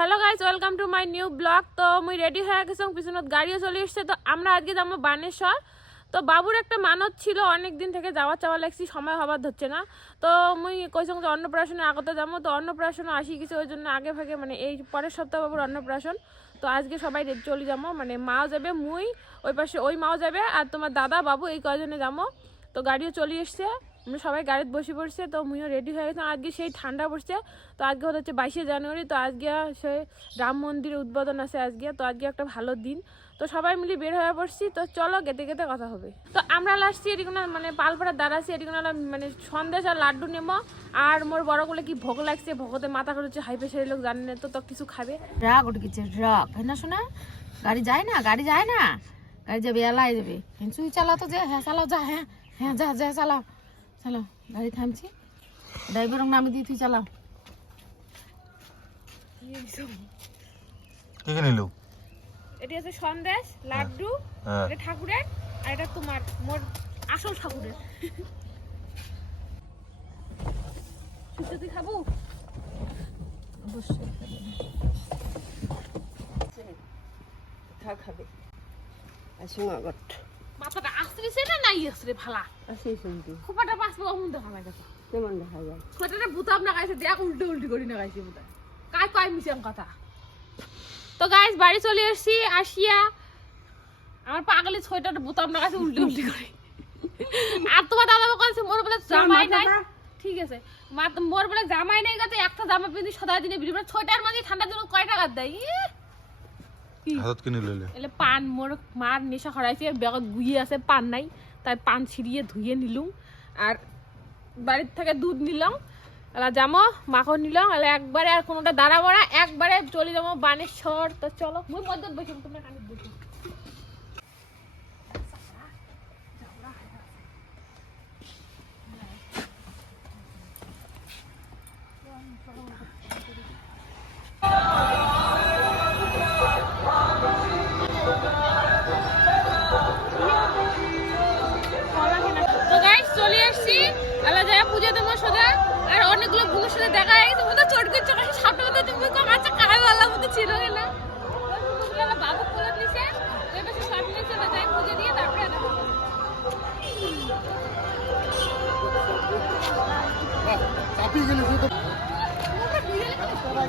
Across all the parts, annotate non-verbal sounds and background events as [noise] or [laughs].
Hello guys welcome to my new blog. তো মুই ready হয়ে গেছি পিছনত গাড়িও চলে এসছে। তো আমরা আজকে যাব বানেশ্বর। তো বাবুর একটা মানত ছিল, অনেক দিন থেকে যাওয়া চাওয়া লাগছি, সময় হবার ধরছে না। তো মুই কইসং যে অন্নপ্রাশনে আগতে যাব। তো অন্নপ্রাশনও আসি গেছি, ওই জন্য আগে ভাগে মানে এই পরের সপ্তাহ বাবুর অন্নপ্রাশন। তো আজকে সবাই চলে যাব। মানে মাও যাবে, মুই, ওই পাশে ওই মাও যাবে, আর তোমার দাদা, বাবু এই কয়জনে যাব। তো গাড়িও চলে এসছে। আমরা সবাই গাড়িতে বসে পড়ছে, তো মুইও রেডি হয়ে গেছিলাম আজকে সেই ঠান্ডা পড়ছে, তো আজকে হচ্ছে বাইশে জানুয়ারি, তো আজকে সে রাম মন্দিরের উদ্বোধন আছে আজকে, তো আজকে একটা ভালো দিন। তো সবাই মিলে বের হয়ে পড়ছি, তো চলো গেতে গেতে কথা হবে। তো আমরা লাস্টে এদিকে মানে পালপাড়া দাঁড়াচ্ছি এদিকে মানে সন্দেশ আর লাড্ডু নেব, আর মোর বড়গুলো কি ভোগ লাগছে, ভোগতে মাথা করেছে হাই প্রেশারের লোক জানে না, তো তো কিছু খাবে। ট্রাক উঠে গেছে ট্রাক হ্যাঁ না শোনা? গাড়ি যায় না, গাড়ি যায় না। গাড়ি যাবে, এলাই যাবে। চালাও তো যে হ্যাঁ চালাও, যা হ্যাঁ হ্যাঁ যা যা, চালাও। চালাও গাড়ি থামছি। ড্রাইভার নামে দিয়ে তুই চালাও কে কে নিল? এটি আছে সন্দেশ লাড্ডু হ্যাঁ এটা ঠাকুরের আর এটা তোমার মোর আসল ঠাকুরের। তুই খাব? অবশ্যই খাবে। সমাগত মাথাটা আসতেছে না নাই আসরে ভালা। আছে শুনতে খোপাটা পাসবো অমন দেখা নাই কথা কেমন দেখা যায়? খোপাটা বুতাম না গাইছে দেখ উল্টো উল্টি করি না গাইছে বুতা। কাই কয় মিশাম কথা। তো গাইস বাড়ি চলে এসেছি আসিয়া আমার পাগলি ছয়টা বুতাম না গাইছে উল্টি উল্টি করি। আর তোমার দাদা বলছে মোর বলে জামাই নাই। ঠিক আছে। মা- মোর বলে জামাই নাই গাতে একটা জামা পিন্ধি সদাই দিনে বিড়ি ছয়টার মাঝে ঠান্ডার জন্য কয় টাকা দেয়। কি হাতত কিনি লইলে। এলে পান মোর মার নেশা খরাইছে বেগত গুইয়ে আছে পান নাই। তাই পান ছিঁড়িয়ে ধুয়ে নিলুম। আর বাড়ির থেকে দুধ নিলাম। এলা যাব মাখন নিলাম। এলা একবারে আর কোনোটা দাঁড়াবো না। একবারে চলে যাব বানেশ্বর। তো চলো মধ্যে বসে তোমরা কানে বসে সাথে দেখা গেছে মতো চট করছে কাছে সামনে মধ্যে তুমি কম আচ্ছা কাই বালা মতো ছিল না বাবু কোলে নিছে পূজা দিয়ে তারপরে হবে। আমার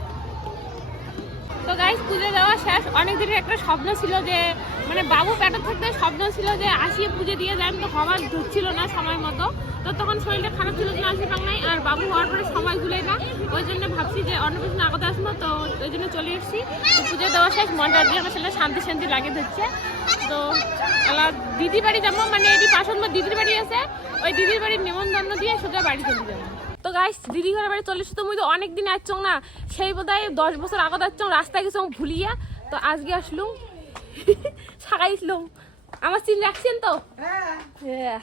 গাইস পুজো দেওয়া শেষ। অনেক দিনের একটা স্বপ্ন ছিল যে মানে বাবু পেটে থাকতে স্বপ্ন ছিল যে, আসিয়ে পুজো দিয়ে যান, তো হওয়ার ঢুকছিল না সময় মতো। তো তখন শরীরটা খারাপ ছিল জন্য আসি নাই আর বাবু হওয়ার পরে সময় গুলোই না। ওই জন্য ভাবছি যে, অন্য কিছু আগতে আসব তো ওই জন্য চলে এসেছি। পুজো দেওয়া শেষ মনটা দিয়ে আমার ছেলে শান্তি শান্তি লাগে ধরছে। তো আলা দিদি বাড়ি যাব মানে এটি পাশন দিদির বাড়ি আছে। ওই দিদির বাড়ির নিমন্ত্রণ দিয়ে সোজা বাড়ি চলে যাব। তো গাইস দিদি ঘরে বাড়ি চলে তো মুই তো অনেক দিন আসছো না। সেই বোধহয় দশ বছর আগত আসছো রাস্তায় গেছো ভুলিয়া। তো আজকে আসলুম [laughs] সাকাইছিলাম আমার চিন রাখছেন তো? হ্যাঁ।